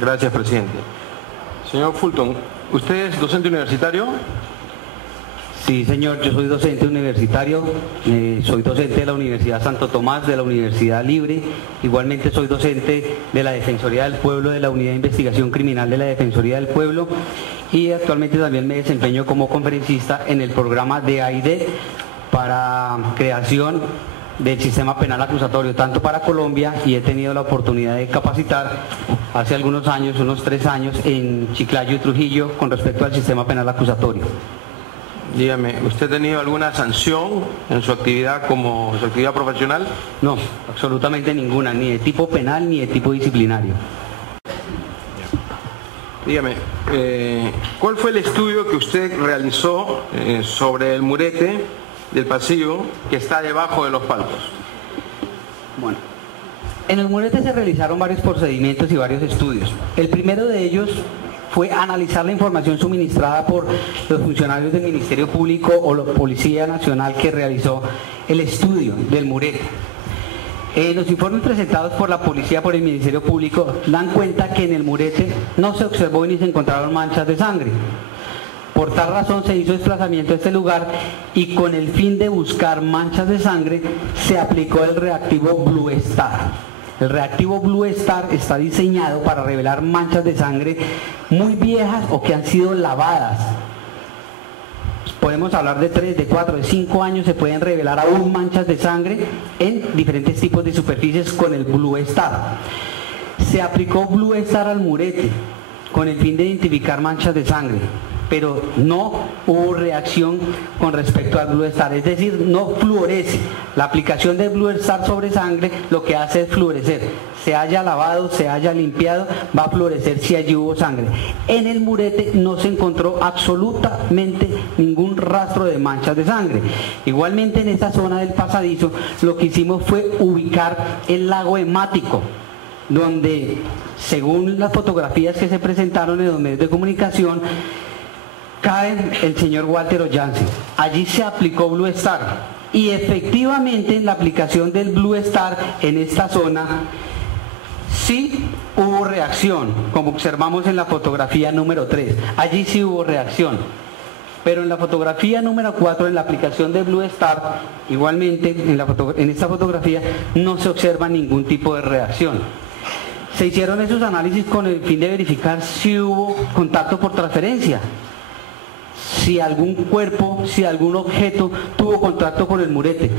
Gracias, presidente. Señor Fulton, ¿usted es docente universitario? Sí, señor, yo soy docente universitario, soy docente de la Universidad Santo Tomás, de la Universidad Libre, igualmente soy docente de la Defensoría del Pueblo, de la Unidad de Investigación Criminal de la Defensoría del Pueblo, y actualmente también me desempeño como conferencista en el programa de AID para creación del sistema penal acusatorio, tanto para Colombia, y he tenido la oportunidad de capacitar hace algunos años, unos 3 años, en Chiclayo y Trujillo con respecto al sistema penal acusatorio. Dígame, ¿usted ha tenido alguna sanción en su actividad como su actividad profesional? No, absolutamente ninguna, ni de tipo penal ni de tipo disciplinario. Dígame, ¿cuál fue el estudio que usted realizó sobre el murete del pasillo que está debajo de los palcos? Bueno, en el murete se realizaron varios procedimientos y varios estudios. El primero de ellos fue analizar la información suministrada por los funcionarios del Ministerio Público o la Policía Nacional que realizó el estudio del murete. Los informes presentados por la policía, por el Ministerio Público, dan cuenta que en el murete no se observó ni se encontraron manchas de sangre. Por tal razón se hizo desplazamiento a este lugar y con el fin de buscar manchas de sangre se aplicó el reactivo Blue Star. El reactivo Blue Star está diseñado para revelar manchas de sangre muy viejas o que han sido lavadas. Podemos hablar de 3, de 4, de 5 años, se pueden revelar aún manchas de sangre en diferentes tipos de superficies con el Blue Star. Se aplicó Blue Star al murete con el fin de identificar manchas de sangre, pero no hubo reacción con respecto al Blue Star, es decir, no fluorece. La aplicación del Blue Star sobre sangre lo que hace es fluorecer. Se haya lavado, se haya limpiado, va a fluorecer si allí hubo sangre. En el murete no se encontró absolutamente ningún rastro de manchas de sangre. Igualmente en esta zona del pasadizo lo que hicimos fue ubicar el lago hemático, donde según las fotografías que se presentaron en los medios de comunicación, cae el señor Walter Ollance. Allí se aplicó Blue Star y efectivamente en la aplicación del Blue Star en esta zona sí hubo reacción, como observamos en la fotografía número 3. Allí sí hubo reacción, pero en la fotografía número 4, en la aplicación de Blue Star, igualmente en esta fotografía no se observa ningún tipo de reacción. Se hicieron esos análisis con el fin de verificar si hubo contacto por transferencia, si algún cuerpo, si algún objeto tuvo contacto con el murete.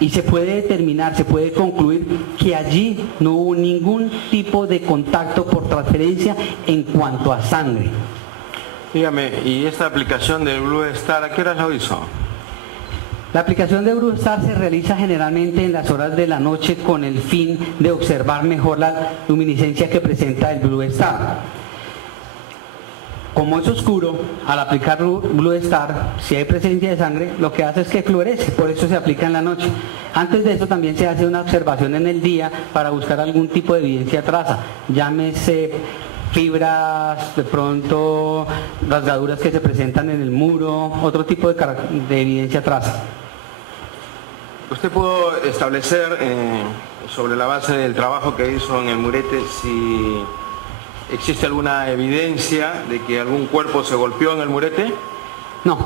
Y se puede determinar, se puede concluir que allí no hubo ningún tipo de contacto por transferencia en cuanto a sangre. Dígame, ¿y esta aplicación del Blue Star a qué horas la hizo? La aplicación de Blue Star se realiza generalmente en las horas de la noche con el fin de observar mejor la luminiscencia que presenta el Blue Star. Como es oscuro, al aplicar Blue Star, si hay presencia de sangre, lo que hace es que fluorece, por eso se aplica en la noche. Antes de eso también se hace una observación en el día para buscar algún tipo de evidencia traza, llámese fibras, de pronto rasgaduras que se presentan en el muro, otro tipo de evidencia traza. ¿Usted pudo establecer sobre la base del trabajo que hizo en el murete si existe alguna evidencia de que algún cuerpo se golpeó en el murete? No,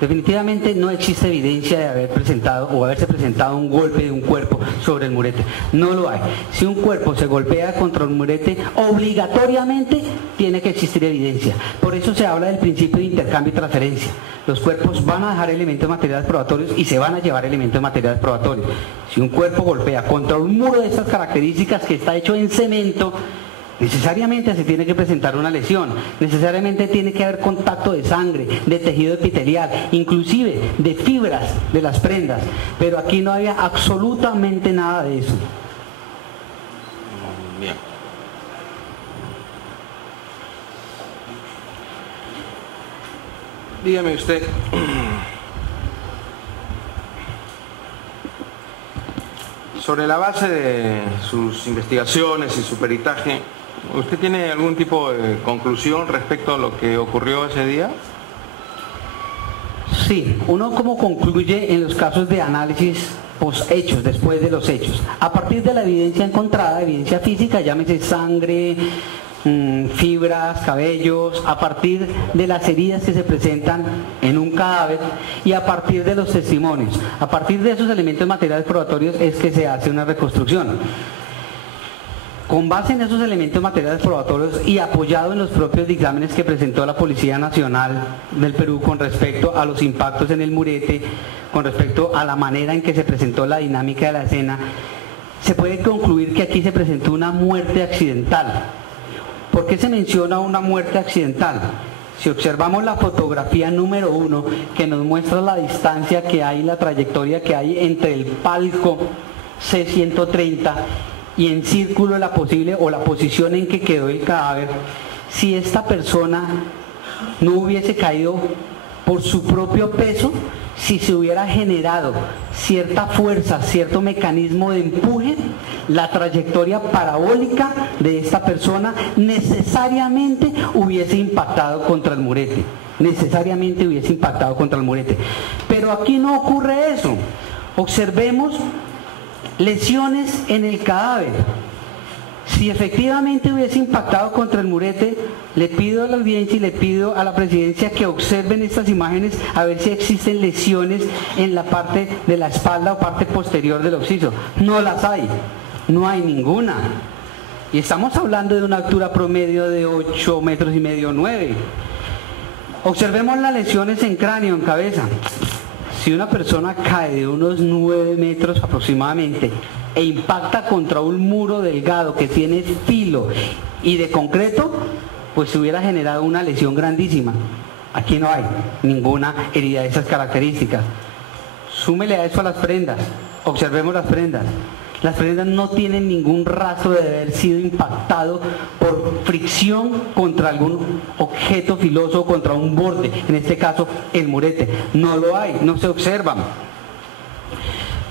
definitivamente no existe evidencia de haber presentado o haberse presentado un golpe de un cuerpo sobre el murete. No lo hay. Si un cuerpo se golpea contra un murete, obligatoriamente tiene que existir evidencia. Por eso se habla del principio de intercambio y transferencia. Los cuerpos van a dejar elementos materiales probatorios y se van a llevar elementos materiales probatorios. Si un cuerpo golpea contra un muro de estas características que está hecho en cemento, necesariamente se tiene que presentar una lesión, necesariamente tiene que haber contacto de sangre, de tejido epitelial, inclusive de fibras de las prendas, pero aquí no había absolutamente nada de eso. Bien. Dígame usted, sobre la base de sus investigaciones y su peritaje, ¿usted tiene algún tipo de conclusión respecto a lo que ocurrió ese día? Sí, uno como concluye en los casos de análisis hechos, después de los hechos. A partir de la evidencia encontrada, evidencia física, llámese sangre, fibras, cabellos, a partir de las heridas que se presentan en un cadáver y a partir de los testimonios. A partir de esos elementos materiales probatorios es que se hace una reconstrucción. Con base en esos elementos materiales probatorios y apoyado en los propios dictámenes que presentó la Policía Nacional del Perú con respecto a los impactos en el murete, con respecto a la manera en que se presentó la dinámica de la escena, se puede concluir que aquí se presentó una muerte accidental. ¿Por qué se menciona una muerte accidental? Si observamos la fotografía número 1, que nos muestra la distancia que hay, la trayectoria que hay entre el palco C-130 y en círculo la posible o la posición en que quedó el cadáver, si esta persona no hubiese caído por su propio peso, si se hubiera generado cierta fuerza, cierto mecanismo de empuje, la trayectoria parabólica de esta persona necesariamente hubiese impactado contra el murete. Necesariamente hubiese impactado contra el murete. Pero aquí no ocurre eso. Observemos lesiones en el cadáver. Si efectivamente hubiese impactado contra el murete, le pido a la audiencia y le pido a la presidencia que observen estas imágenes a ver si existen lesiones en la parte de la espalda o parte posterior del occiso. No las hay, no hay ninguna. Y estamos hablando de una altura promedio de 8,5 metros, 9. Observemos las lesiones en cráneo, en cabeza. Si una persona cae de unos 9 metros aproximadamente e impacta contra un muro delgado que tiene filo y de concreto, pues se hubiera generado una lesión grandísima. Aquí no hay ninguna herida de esas características. Súmele a eso a las prendas. Observemos las prendas. Las prendas no tienen ningún rastro de haber sido impactado por fricción contra algún objeto filoso o contra un borde, en este caso el murete. No lo hay, no se observan.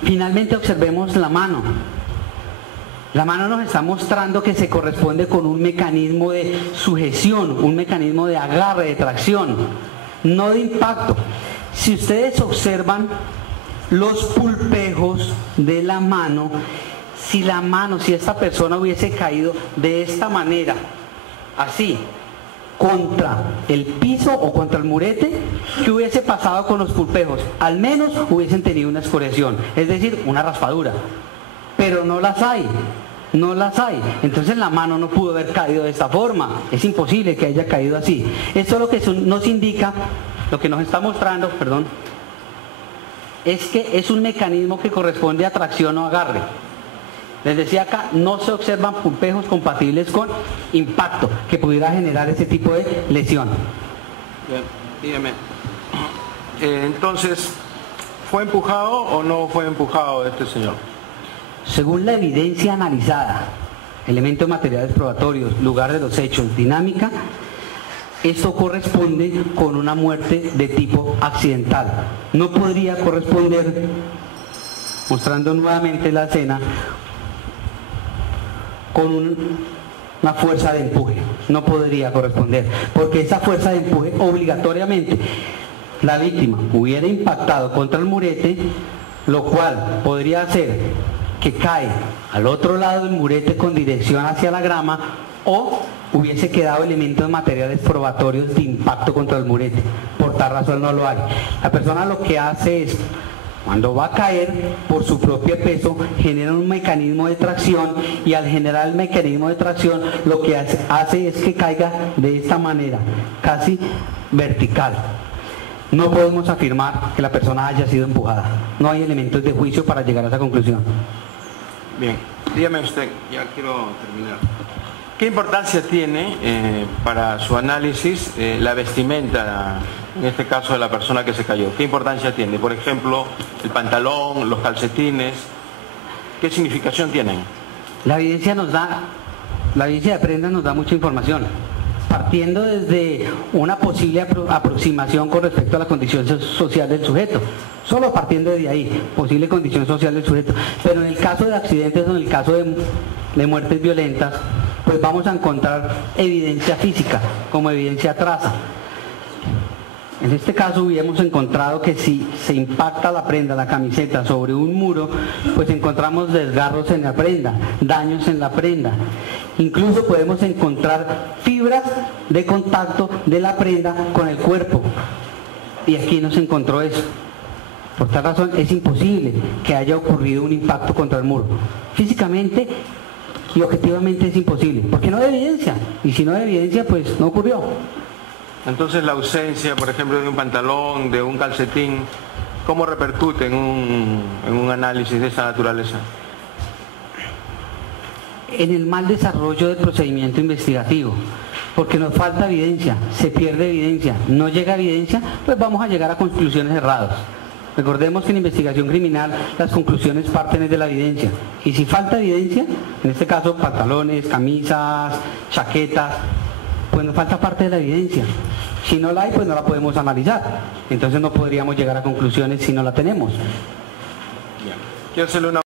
Finalmente observemos la mano. La mano nos está mostrando que se corresponde con un mecanismo de sujeción, un mecanismo de agarre, de tracción, no de impacto. Si ustedes observan los pulpejos de la mano, si esta persona hubiese caído de esta manera, así, contra el piso o contra el murete, ¿qué hubiese pasado con los pulpejos? Al menos hubiesen tenido una escoriación, es decir, una raspadura, pero no las hay. No las hay. Entonces la mano no pudo haber caído de esta forma. Es imposible que haya caído así. Esto es lo que nos indica, lo que nos está mostrando, perdón, es que es un mecanismo que corresponde a tracción o agarre. Les decía acá, no se observan pulpejos compatibles con impacto que pudiera generar ese tipo de lesión. Bien, dígame. Entonces, ¿fue empujado o no fue empujado este señor? Según la evidencia analizada, elementos materiales probatorios, lugar de los hechos, dinámica, esto corresponde con una muerte de tipo accidental. No podría corresponder, mostrando nuevamente la escena, con una fuerza de empuje. No podría corresponder, porque esa fuerza de empuje obligatoriamente la víctima hubiera impactado contra el murete, lo cual podría hacer que cae al otro lado del murete con dirección hacia la grama, o hubiese quedado elementos materiales probatorios de impacto contra el murete. Por tal razón no lo hay. La persona lo que hace es, cuando va a caer por su propio peso, genera un mecanismo de tracción, y al generar el mecanismo de tracción lo que hace es que caiga de esta manera, casi vertical. No podemos afirmar que la persona haya sido empujada. No hay elementos de juicio para llegar a esa conclusión. Bien, dígame usted, ya quiero terminar. ¿Qué importancia tiene para su análisis la vestimenta, en este caso de la persona que se cayó? ¿Qué importancia tiene? Por ejemplo, el pantalón, los calcetines, ¿qué significación tienen? La evidencia de prendas nos da mucha información, partiendo desde una posible aproximación con respecto a la condición social del sujeto. Solo partiendo de ahí, posible condición social del sujeto. Pero en el caso de accidentes o en el caso de muertes violentas, pues vamos a encontrar evidencia física como evidencia traza. En este caso hubiéramos encontrado que si se impacta la prenda, la camiseta, sobre un muro, pues encontramos desgarros en la prenda, daños en la prenda. Incluso podemos encontrar fibras de contacto de la prenda con el cuerpo. Y aquí no se encontró eso. Por tal razón es imposible que haya ocurrido un impacto contra el muro. Físicamente y objetivamente es imposible, porque no hay evidencia. Y si no hay evidencia, pues no ocurrió. Entonces la ausencia, por ejemplo, de un pantalón, de un calcetín, ¿cómo repercute en un análisis de esa naturaleza? En el mal desarrollo del procedimiento investigativo, porque nos falta evidencia, se pierde evidencia, no llega evidencia, pues vamos a llegar a conclusiones erradas. Recordemos que en investigación criminal las conclusiones parten de la evidencia, y si falta evidencia, en este caso pantalones, camisas, chaquetas, pues nos falta parte de la evidencia. Si no la hay, pues no la podemos analizar. Entonces no podríamos llegar a conclusiones si no la tenemos. Quiero hacerle una